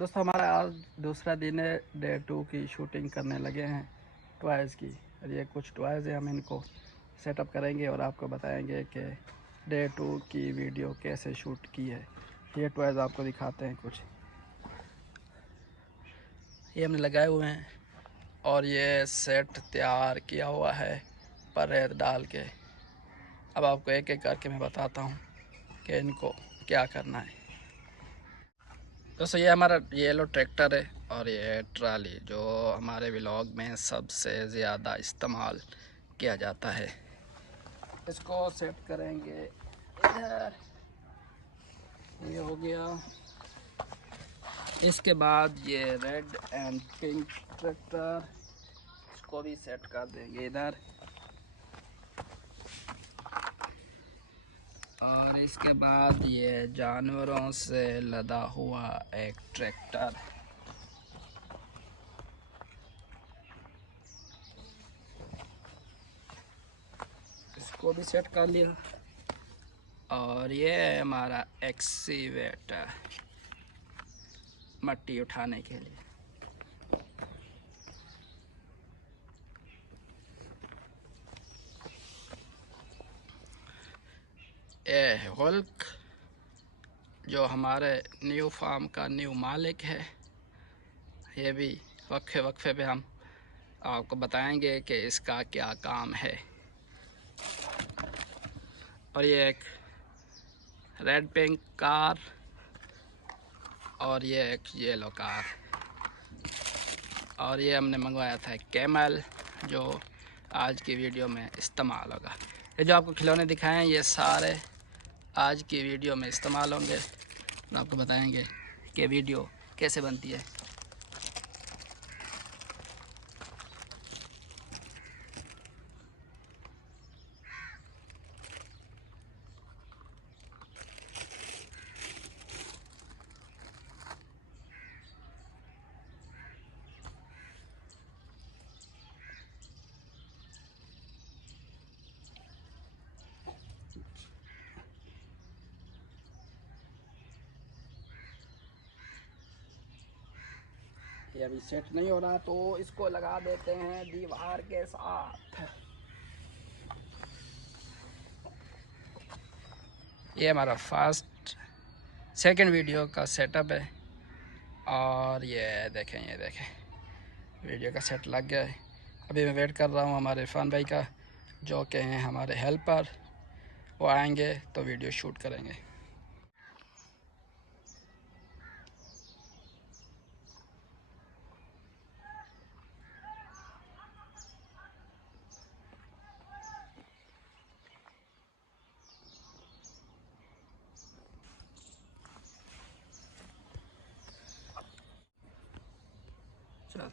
दोस्तों हमारा आज दूसरा दिन है, डे 2 की शूटिंग करने लगे हैं टॉयज़ की। और ये कुछ टॉयज़ है, हम इनको सेटअप करेंगे और आपको बताएंगे कि डे 2 की वीडियो कैसे शूट की है। ये टॉयज़ आपको दिखाते हैं कुछ। ये हमने लगाए हुए हैं और ये सेट तैयार किया हुआ है पर रेत डाल के। अब आपको एक एक करके मैं बताता हूँ कि इनको क्या करना है। दोस्तों ये हमारा येलो ट्रैक्टर है और ये ट्राली जो हमारे व्लॉग में सबसे ज़्यादा इस्तेमाल किया जाता है। इसको सेट करेंगे इधर, ये हो गया। इसके बाद ये रेड एंड पिंक ट्रैक्टर, इसको भी सेट कर देंगे इधर। और इसके बाद ये जानवरों से लदा हुआ एक ट्रैक्टर, इसको भी सेट कर लिया। और ये है हमारा एक्सीवेटर मट्टी उठाने के लिए। ये है हुल्क जो हमारे न्यू फार्म का न्यू मालिक है। ये भी वक्फे वक्फे पे हम आपको बताएंगे कि इसका क्या काम है। और ये एक रेड पिंक कार और ये एक येलो कार। और ये हमने मंगवाया था कैमल जो आज की वीडियो में इस्तेमाल होगा। ये जो आपको खिलौने दिखाए हैं ये सारे आज की वीडियो में इस्तेमाल होंगे और आपको बताएंगे कि वीडियो कैसे बनती है। ये अभी सेट नहीं हो रहा तो इसको लगा देते हैं दीवार के साथ। ये हमारा सेकंड वीडियो का सेटअप है। और ये देखें वीडियो का सेट लग गया है। अभी मैं वेट कर रहा हूँ हमारे इरफान भाई का जो कि हैं हमारे हेल्पर। वो आएंगे तो वीडियो शूट करेंगे। चल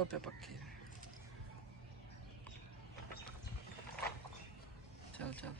दो पे पक्की है। चल चल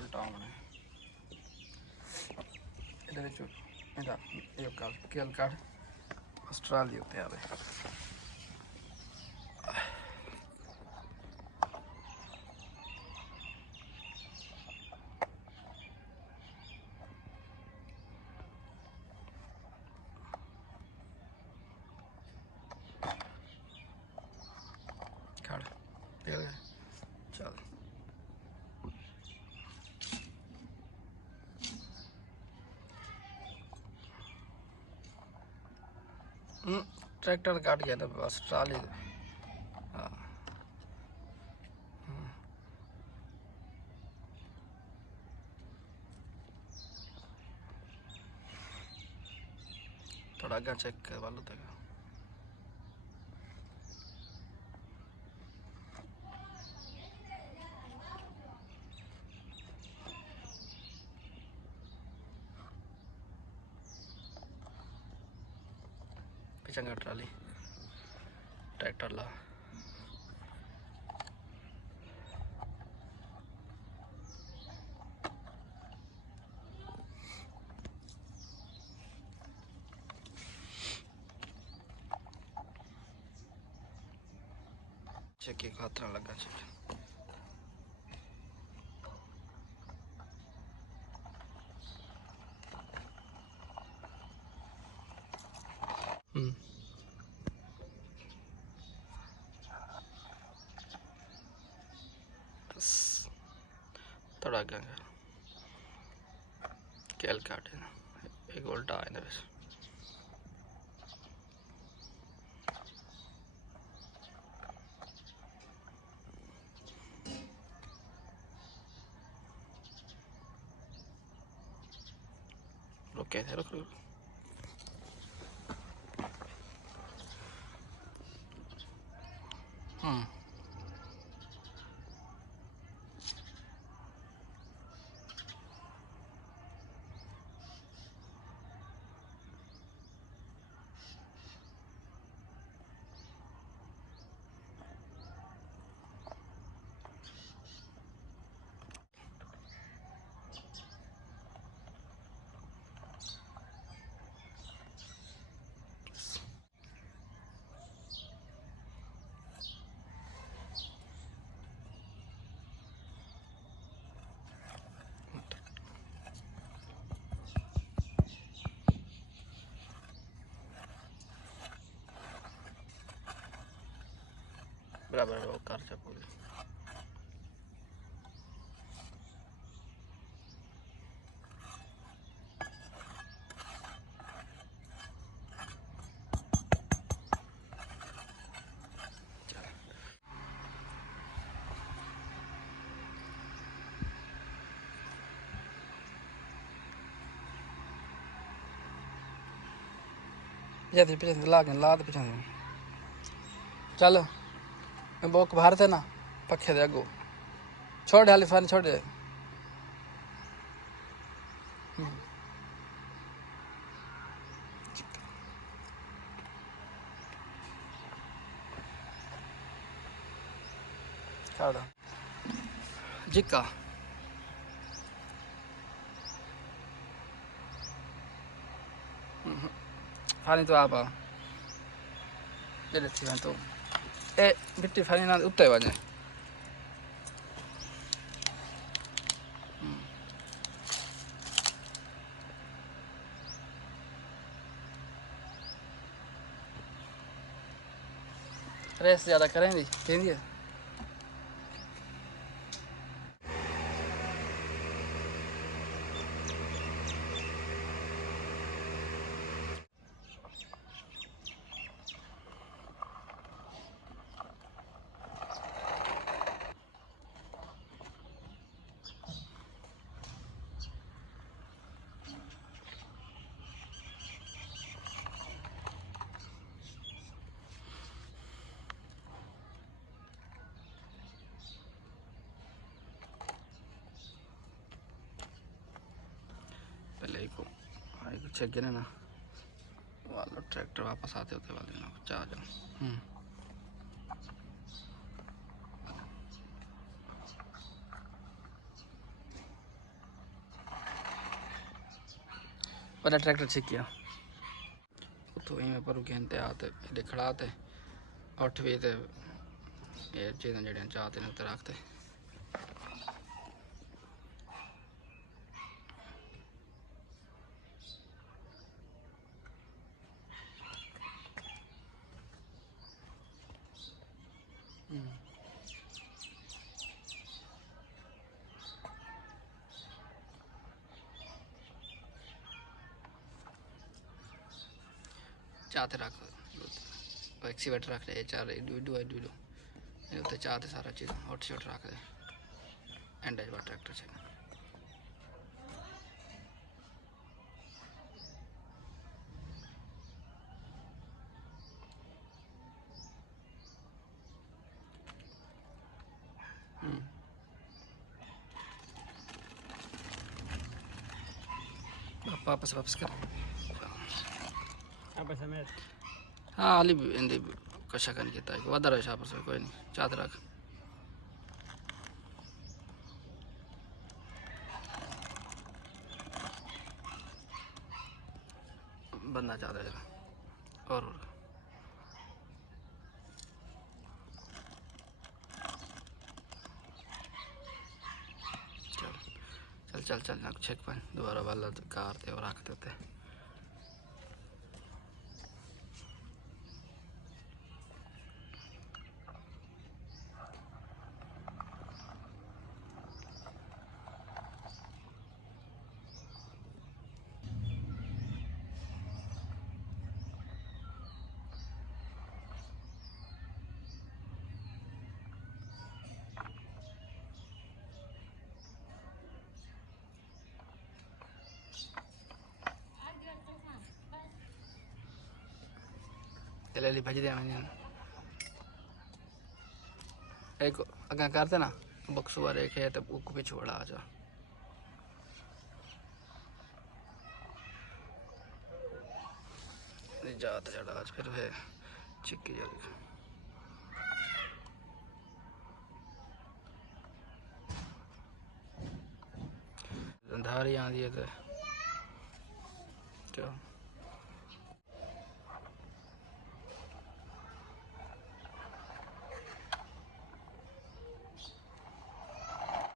उल्टा होना ये केल काट ऑस्ट्रेलिया तैयार है। चल ट्रैक्टर काट गया था बस ट्राली। हाँ थोड़ा आगे चेक करवा लो तक। पीछे ट्राली ट्रैक्टर ला चेक खातरा लगा चेक। थोड़ा गंगा केल काटे एक उल्टा आए बस। रुक कैसे रुक रुक बराबर वो कर पूरी। पीछे ला पीछे चल बोक बाहर थे ना पखे दे अगो छोड़ हाली फान छोड़ दे। Kada. Jika. Fani tu apa? Jadi sih tu. Mitti fani na utte wajah. रेस ज़्यादा करेंगे देंगे पहले को चेक गिने ना वाला ट्रैक्टर वापस आते होते वाले ना जा जाओ पहले ट्रैक्टर चेक किया तो इवें पर कहते आते दिखड़ाते 8वीं ते ये चीज़ें जड़ियाँ चाहते ने उत्ते रखते चाहते रख एक्सीवेटर रख दे चार डू ये उत्ते चाहते सारा चीज़ हॉट शॉट रख दे एंड एज ट्रैक्टर से वापस कर हाँ अली इंदी कशा करने की ताकि वादा रहा शापर से कोई नहीं चाहते रख बंदा चाहता है और चल ना चेक पर दोबारा वाला कार थे और रखते होते ले भज दिया मैंने एक अगर करते ना बक्सू वाले एक है तो उसको भी छोड़ा आ जा जाता चढ़ा आज फिर है चिक्की जल्दी धारी आँधी है तो क्या